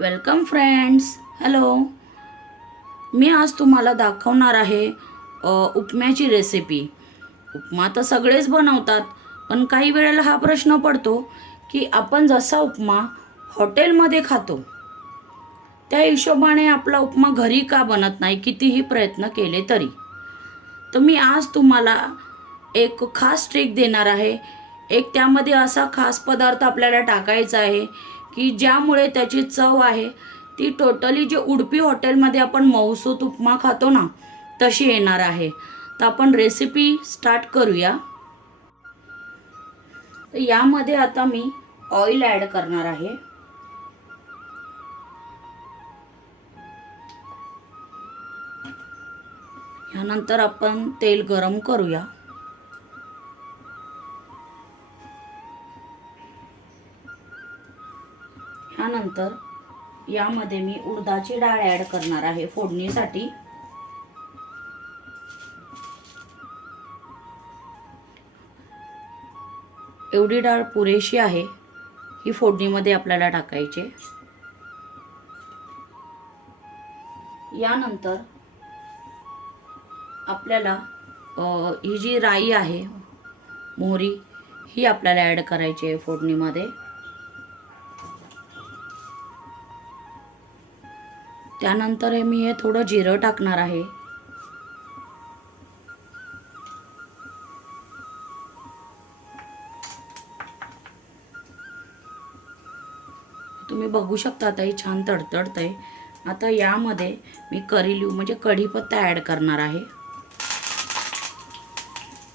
Welcome friends. Hello. मी आज तुम्हाला दाखवणार आहे उपम्याची रेसिपी. उपमा तर सगळेच बनवतात, पण काही वेळेला हा प्रश्न पडतो की आपण जसा उपमा हॉटेलमध्ये खातो त्या हिशोबाने आपला उपमा घरी का बनत नाही, कितीही प्रयत्न केले तरी. तर मी आज तुम्हाला एक खास ट्रिक देणार आहे. एक त्यामध्ये असा खास पदार्थ आपल्याला टाकायचा आहे की ज्यामुळे त्याची चव आहे ती टोटली जे उडपी हॉटेलमध्ये आपण मऊसूत उपमा खातो ना तशी येणार आहे. तर आपण रेसिपी स्टार्ट करूया. तर यामध्ये आता मी ऑइल ॲड करणार आहे. यानंतर आपण तेल गरम करूया. यानंतर यामध्ये मी उडदाची डाळ ॲड करणार आहे फोडणीसाठी. एवढी डाळ पुरेशी आहे ही फोडणीमध्ये आपल्याला टाकायची. यानंतर आपल्याला ही जी राई आहे, मोहरी, ही आपल्याला ॲड करायची आहे फोडणीमध्ये. त्यानंतर मी हे थोडं जिरं टाकणार आहे. तुम्ही बघू शकता आता हे छान तडतडतंय. आता यामध्ये मी करी लिव्ह म्हणजे कढीपत्ता ॲड करणार आहे.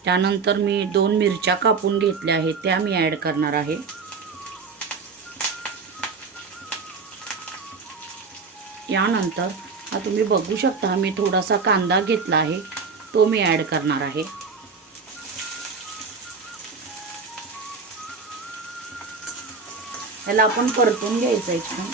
त्यानंतर मी 2 मिरच्या कापून घेतल्या आहेत त्या मी ॲड करणार आहे. यानंतर हा तुम्ही बघू शकता मी थोडासा कांदा घेतला आहे तो मी ॲड करणार आहे. याला आपण परतून घ्यायचं आहे छान.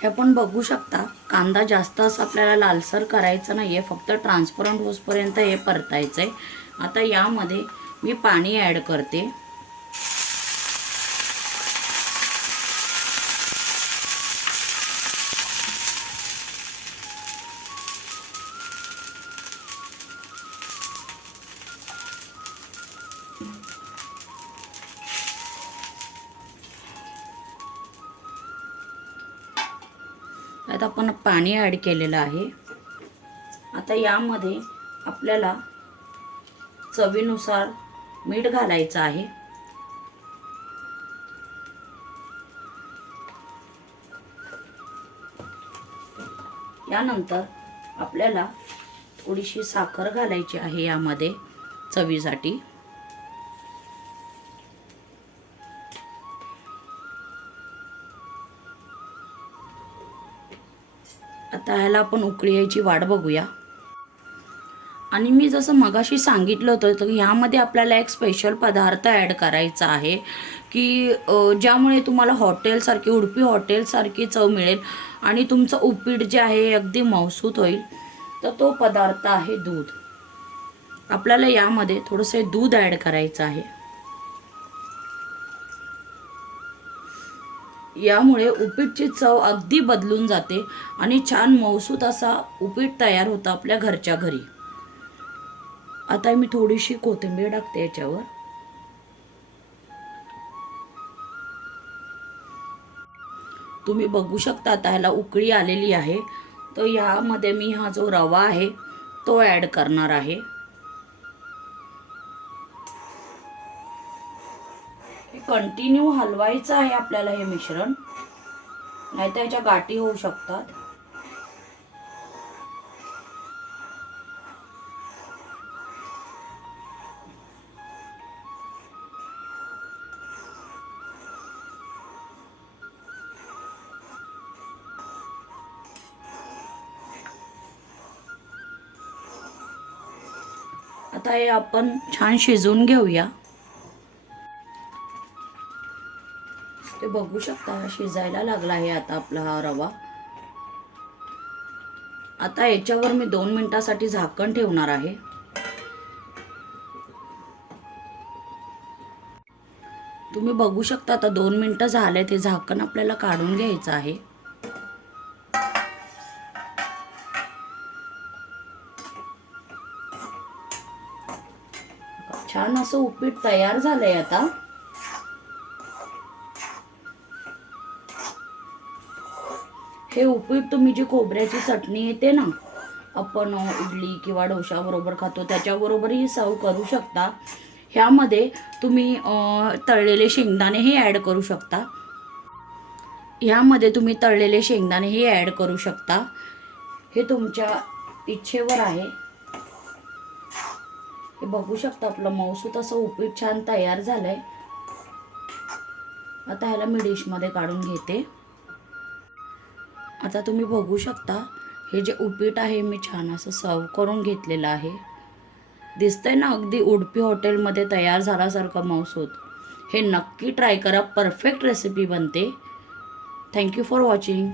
हे आपण बघू शकता कांदा जास्त असं आपल्याला लालसर करायचं नाहीये, फक्त ट्रान्सपरंट होईपर्यंत हे परतायचं आहे. आता यामध्ये मी पाणी ॲड करते. आता आपण पाणी ॲड केलेलं आहे. आता यामध्ये आपल्याला चवीनुसार मीठ घालायचं आहे. यानंतर आपल्याला थोडीशी साखर घालायची आहे यामध्ये चवीसाठी. आता ह्याला आपण उकळी यायची वाट बघूया. आणि मी जसं मगाशी सांगितलं होतं तर ह्यामध्ये आपल्याला एक स्पेशल पदार्थ ॲड करायचा आहे की ज्यामुळे तुम्हाला हॉटेलसारखी उडपी हॉटेलसारखी चव मिळेल आणि तुमचं उपीट जे आहे अगदी मऊसूत होईल. तर तो पदार्थ आहे दूध. आपल्याला यामध्ये थोडंसं दूध ॲड करायचं आहे. यामुळे उपीटची चव अगदी बदलून जाते आणि छान मऊसूत असा उपीट तयार होतं आपल्या घरच्या घरी. आता मी थोडीशी कोथिंबीर टाकते याच्यावर. तुम्ही बघू शकता आता ह्याला उकळी आलेली आहे. तर यामध्ये मी हा जो रवा आहे तो ॲड करणार आहे. कंटिन्यू हलवायचं आहे आपल्याला हे मिश्रण, नाहीतर याच्या गाठी होऊ शकतात. आता हे आपण छान शिजवून घेऊया. ते बघू शकता शिजायला लागला आहे आता आपला हा रवा. आता याच्यावर मी 2 मिनिटांसाठी झाकण ठेवणार आहे. तुम्ही बघू शकता आता 2 मिनटं झाले, ते झाकण आपल्याला काढून घ्यायचं आहे. छान असं उपीट तयार झालंय आता. हे उपीट तुम्ही जी खोबऱ्याची चटणी येते ना, आपण इडली किंवा डोशा बरोबर खातो त्याच्याबरोबरही सर्व करू शकता. ह्यामध्ये तुम्ही तळलेले शेंगदाणेही ॲड करू शकता. ह्यामध्ये तुम्ही तळलेले शेंगदाणेही ॲड करू शकता. हे तुमच्या इच्छेवर आहे. हे बघू शकता आपलं मऊसूत असं उपीट छान तयार झालंय. आता ह्याला मी डिशमध्ये काढून घेते. आता तुम्ही बघू शकता हे जे उपीट आहे मी छान असं सर्व करून घेतलेलं आहे. दिसतंय ना अगदी उडपी हॉटेलमध्ये तयार झाल्यासारखं मऊसूत. हे नक्की ट्राय करा, परफेक्ट रेसिपी बनते. Thank you for watching.